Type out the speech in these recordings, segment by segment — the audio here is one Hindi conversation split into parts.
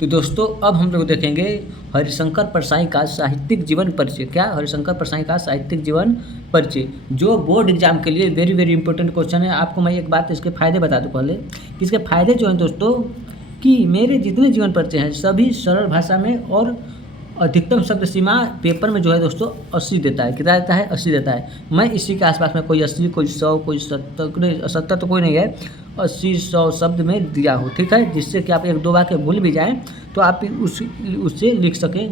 तो दोस्तों अब हम लोग देखेंगे हरिशंकर परसाई का साहित्यिक जीवन परिचय। क्या? हरिशंकर परसाई का साहित्यिक जीवन परिचय, जो बोर्ड एग्जाम के लिए वेरी वेरी इंपॉर्टेंट क्वेश्चन है। आपको मैं एक बात इसके फ़ायदे बता दूँ पहले कि इसके फ़ायदे जो हैं दोस्तों, कि मेरे जितने जीवन परिचय हैं सभी सरल भाषा में और अधिकतम शब्द सीमा पेपर में जो है दोस्तों 80 देता है। कितना देता है? 80 देता है। मैं इसी के आसपास में कोई 80, कोई 100, कोई 70 तो कोई नहीं है, 80-100 शब्द में दिया हो, ठीक है, जिससे कि आप एक दो वाक्य भूल भी जाएं तो आप उससे लिख सकें,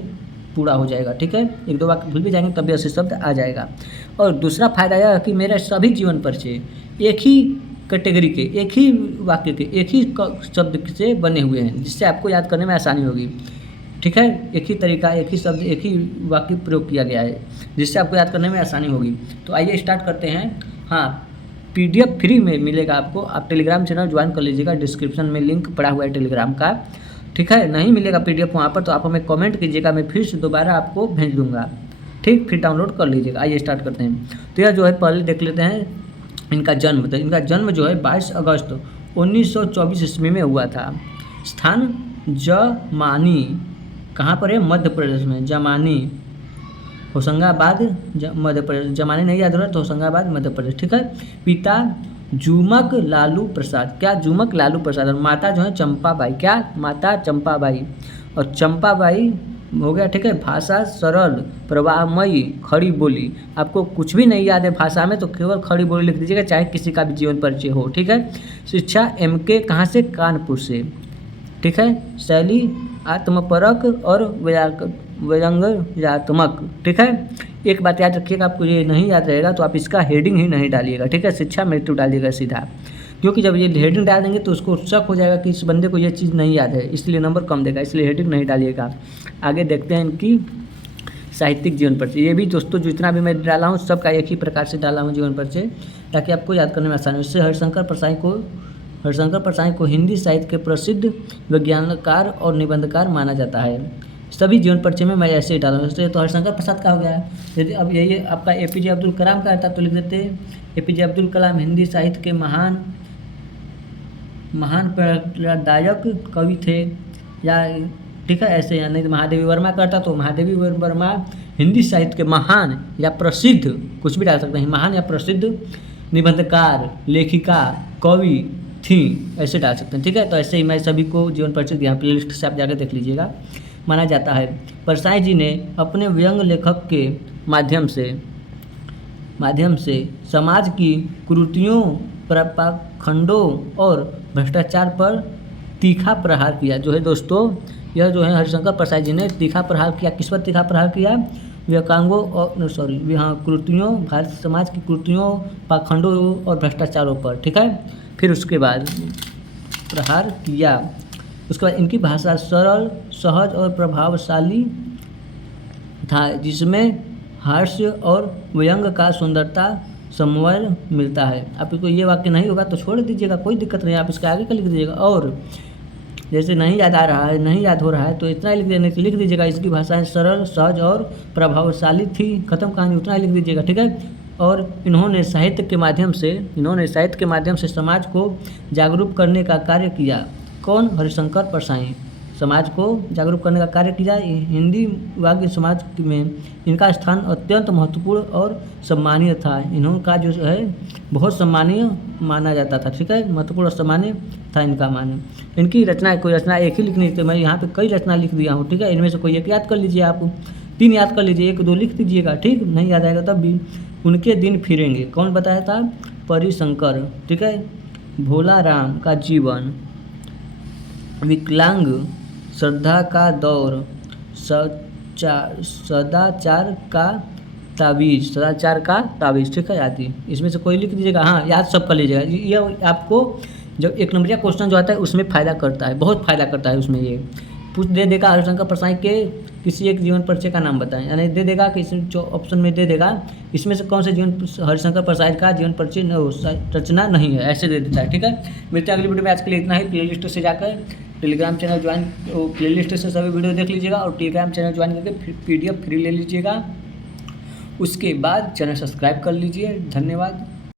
पूरा हो जाएगा, ठीक है। एक दो वाक्य भूल भी जाएंगे तब भी 80 शब्द आ जाएगा। और दूसरा फायदा यह है कि मेरे सभी जीवन परिचय एक ही कैटेगरी के, एक ही वाक्य के, एक ही शब्द से बने हुए हैं, जिससे आपको याद करने में आसानी होगी, ठीक है। एक ही तरीका, एक ही शब्द, एक ही वाक्य प्रयोग किया गया है, जिससे आपको याद करने में आसानी होगी। तो आइए स्टार्ट करते हैं। हाँ, PDF फ्री में मिलेगा आपको, आप टेलीग्राम चैनल ज्वाइन कर लीजिएगा, डिस्क्रिप्शन में लिंक पड़ा हुआ है टेलीग्राम का, ठीक है। नहीं मिलेगा PDF वहाँ पर तो आप हमें कमेंट कीजिएगा, मैं फिर से दोबारा आपको भेज दूँगा, ठीक, फिर डाउनलोड कर लीजिएगा। आइए स्टार्ट करते हैं। तो यह जो है पहले देख लेते हैं इनका जन्म। तो इनका जन्म जो है 22 अगस्त 1924 ईस्वी में हुआ था। स्थान जमानी, कहाँ पर है? मध्य प्रदेश में। जमानी होशंगाबाद मध्य प्रदेश, जमानी नहीं याद हो रहा तो होशंगाबाद मध्य प्रदेश, ठीक है। पिता जूमक लालू प्रसाद, क्या? जूमक लालू प्रसाद। और माता जो है चंपाबाई, क्या? माता चंपाबाई। और चंपाबाई हो गया, ठीक है। भाषा सरल प्रवाहमयी खड़ी बोली, आपको कुछ भी नहीं याद है भाषा में तो केवल खड़ी बोली लिख दीजिएगा, चाहे किसी का भी जीवन परिचय हो, ठीक है। शिक्षा MK कहाँ से? कानपुर से, ठीक है। शैली आत्मपरक और व्यंग्यात्मक, ठीक है। एक बात याद रखिएगा, आपको ये नहीं याद रहेगा तो आप इसका हेडिंग ही नहीं डालिएगा, ठीक है। शिक्षा मृत्यु डालिएगा सीधा, क्योंकि जब ये हेडिंग डाल देंगे तो उसको शक हो जाएगा कि इस बंदे को ये चीज़ नहीं याद है, इसलिए नंबर कम देगा, इसलिए हेडिंग नहीं डालिएगा। आगे देखते हैं इनकी साहित्यिक जीवन परिचय। ये भी दोस्तों जितना भी मैं डाला हूँ सबका एक ही प्रकार से डाला हूँ जीवन परिचय, ताकि आपको याद करने में आसानी हो। इससे हरिशंकर परसाई को हिंदी साहित्य के प्रसिद्ध वैज्ञानिककार और निबंधकार माना जाता है। सभी जीवन परिचय में मैं ऐसे ही डाला हूँ। तो हरिशंकर प्रसाद का हो गया। यदि अब यही आपका APJ अब्दुल कलाम का था तो लिख देते APJ अब्दुल कलाम हिंदी साहित्य के महान प्रेरणादायक कवि थे, या ठीक है ऐसे, या नहीं तो महादेवी वर्मा करता तो महादेवी वर्मा हिंदी साहित्य के महान या प्रसिद्ध, कुछ भी डाल सकते हैं, महान या प्रसिद्ध निबंधकार, लेखिका, कवि थी, ऐसे डाल सकते हैं, ठीक है। तो ऐसे ही मैं सभी को जीवन परिचय दिया, प्लेलिस्ट से आप जाकर देख लीजिएगा। माना जाता है परसाई जी ने अपने व्यंग लेखक के माध्यम से समाज की कुरीतियों, पाखंडों और भ्रष्टाचार पर तीखा प्रहार किया। जो है दोस्तों, यह जो है हरिशंकर परसाई जी ने तीखा प्रहार किया। किस पर तीखा प्रहार किया? विवेकांगों और कुरीतियों, भारत समाज की कुरीतियों, पाखंडों और भ्रष्टाचारों पर, ठीक है। फिर उसके बाद प्रहार किया। उसके बाद इनकी भाषा सरल, सहज और प्रभावशाली था, जिसमें हास्य और व्यंग का सुंदरता समन्वय मिलता है। आपको ये वाक्य नहीं होगा तो छोड़ दीजिएगा, कोई दिक्कत नहीं, आप इसका आगे का लिख दीजिएगा। और जैसे नहीं याद आ रहा है, नहीं याद हो रहा है तो इतना ही लिख दीजिएगा, इसकी भाषा सरल, सहज और प्रभावशाली थी, खत्म कहानी, उतना ही लिख दीजिएगा, ठीक है। और इन्होंने साहित्य के माध्यम से समाज को जागरूक करने का कार्य किया। कौन? हरिशंकर परसाई। समाज को जागरूक करने का कार्य किया। हिंदी वाग्य समाज में इनका स्थान अत्यंत महत्वपूर्ण और सम्मानीय था। इनका जो है बहुत सम्मानीय माना जाता था, ठीक है, महत्वपूर्ण और सम्मानीय था इनका मान। इनकी रचना, कोई रचना एक ही लिखनी थी, मैं यहाँ पे कई रचना लिख दिया हूँ, ठीक है। इनमें से कोई एक याद कर लीजिए, आप 3 याद कर लीजिए, 1-2 लिख दीजिएगा, ठीक, नहीं याद आएगा तब भी। उनके दिन फिरेंगे, कौन बताया था? परिशंकर, ठीक है। भोला राम का जीवन, विकलांग, श्रद्धा का दौर, सदाचार का ताबीज़, ठीक है, आदि। इसमें से कोई लिख दीजिएगा, हाँ याद सब कर लीजिएगा। ये आपको जब 1 नंबरिया क्वेश्चन जो आता है उसमें फ़ायदा करता है, बहुत फ़ायदा करता है उसमें। ये पूछ दे देगा हरिशंकर परसाई के किसी एक जीवन परिचय का नाम बताएं, यानी दे देगा कि जो ऑप्शन में दे देगा इसमें से कौन से हरिशंकर परसाई का जीवन परिचय रचना नहीं है, ऐसे दे देता है, ठीक है। मिलते हैं अगली वीडियो में, आज के लिए इतना ही। प्लेलिस्ट से जाकर टेलीग्राम चैनल ज्वाइन, प्लेलिस्ट से सभी वीडियो देख लीजिएगा और टेलीग्राम चैनल ज्वाइन करके PDF फ्री ले लीजिएगा। उसके बाद चैनल सब्सक्राइब कर लीजिए। धन्यवाद।